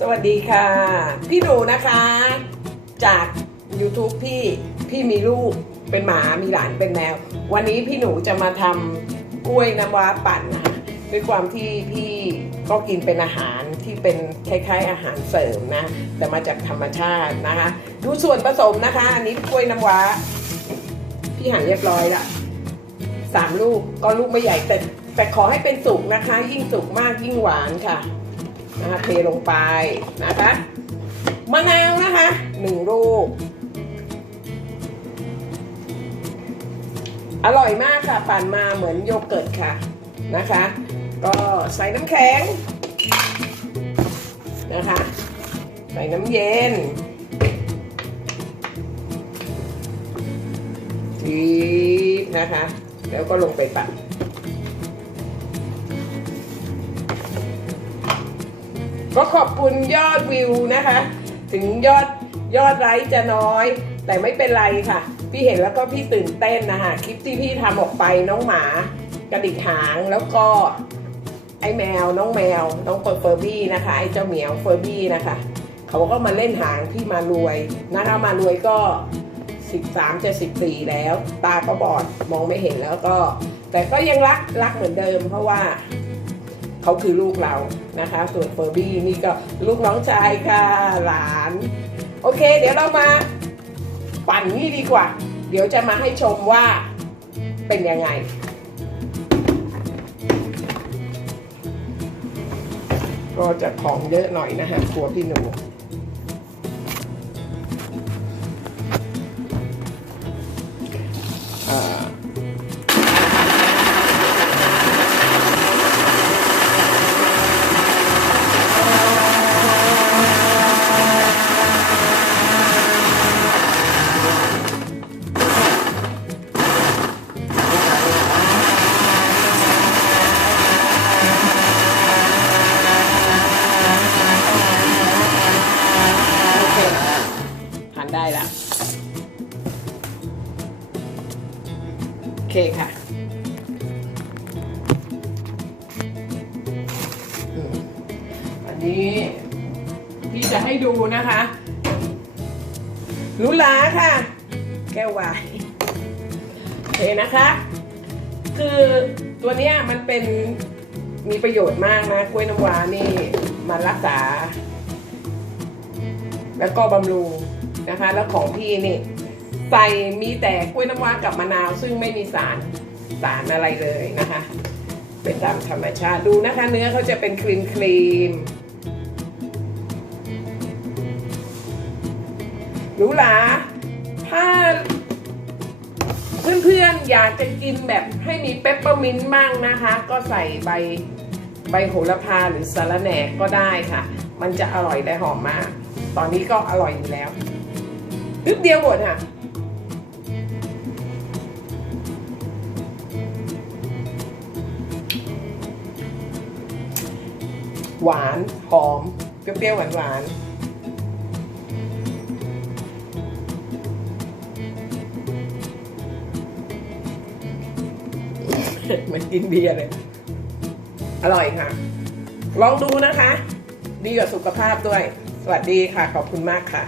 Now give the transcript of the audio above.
สวัสดีค่ะ พี่หนูนะคะ จาก YouTube พี่พี่มีลูกเป็นหมามีหลานเป็นแมว วันนี้พี่หนูจะมาทำกล้วยน้ำว้าปั่นนะคะด้วยความที่พี่ก็กินเป็นอาหารที่เป็นคล้ายๆอาหารเสริมนะ แต่มาจากธรรมชาตินะคะ ดูส่วนผสมนะคะ อันนี้กล้วยน้ำว้า พี่หั่นเรียบร้อยละสามลูกก็ลูกไม่ใหญ่แต่แต่ขอให้เป็นสุกนะคะ ยิ่งสุกมากยิ่งหวานค่ะ นะคะเทลงไปนะคะมะนาวนะคะหนึ่งลูกอร่อยมากค่ะปั่นมาเหมือนโยเกิร์ตค่ะนะคะ ก็ใส่น้ำแข็งนะคะ ใส่น้ำเย็นจีนะคะ แล้วก็ลงไปปั่น ก็ขอบคุณยอดวิวนะคะ ถึงยอดยอดไลค์จะน้อย แต่ไม่เป็นไรค่ะ พี่เห็นแล้วก็พี่ตื่นเต้นนะคะคลิปที่พี่ทำออกไปน้องหมากระดิกหางแล้วก็ไอ้แมวน้องแมว น้องเฟอร์บี้นะคะไอ้เจ้าเหมียวเฟอร์บี้นะคะเขาก็มาเล่นหางพี่มารวยนะคะมารวยก็ 13จะ14แล้ว ตาก็บอดมองไม่เห็นแล้วก็ แต่ก็ยังรักรักเหมือนเดิมเพราะว่า เขาคือลูกเรานะคะ ส่วนเฟอร์บี้นี่ก็ลูกน้องชายค่ะหลาน โอเค เดี๋ยวเรามาปั่นนี่ดีกว่า เดี๋ยวจะมาให้ชมว่าเป็นยังไงก็จะของเยอะหน่อยนะฮะครัวพี่หนู เคค่ะอันนี้พี่จะให้ดูนะคะลุลาค่ะ แก้ววายโอเคนะคะ คือตัวเนี้ยมันเป็นมีประโยชน์มากนะกล้วยน้ำว้านี่มันรักษา แล้วก็บำรุงนะคะ แล้วของพี่นี่ ใส่มีแต่กล้วยน้ำว้ากับมะนาวซึ่งไม่มีสารสารอะไรเลยนะคะเป็นตามธรรมชาติดูนะคะ เนื้อเขาจะเป็นครีมครีมหรูหราถ้าเพื่อนๆอยากจะกินแบบให้มีเปปเปอร์มินต์มั่งนะคะ ก็ใส่ใบใบโหระพาหรือสาระแหน่ก็ได้ค่ะ มันจะอร่อยและหอมมาก ตอนนี้ก็อร่อยอยู่แล้ว นึบเดียวหมดค่ะหวานหอมเปรี้ยวๆหวานๆเหมือนกินเบียร์เลย อร่อยค่ะ ลองดูนะคะ ดีกับสุขภาพด้วย สวัสดีค่ะ ขอบคุณมากค่ะ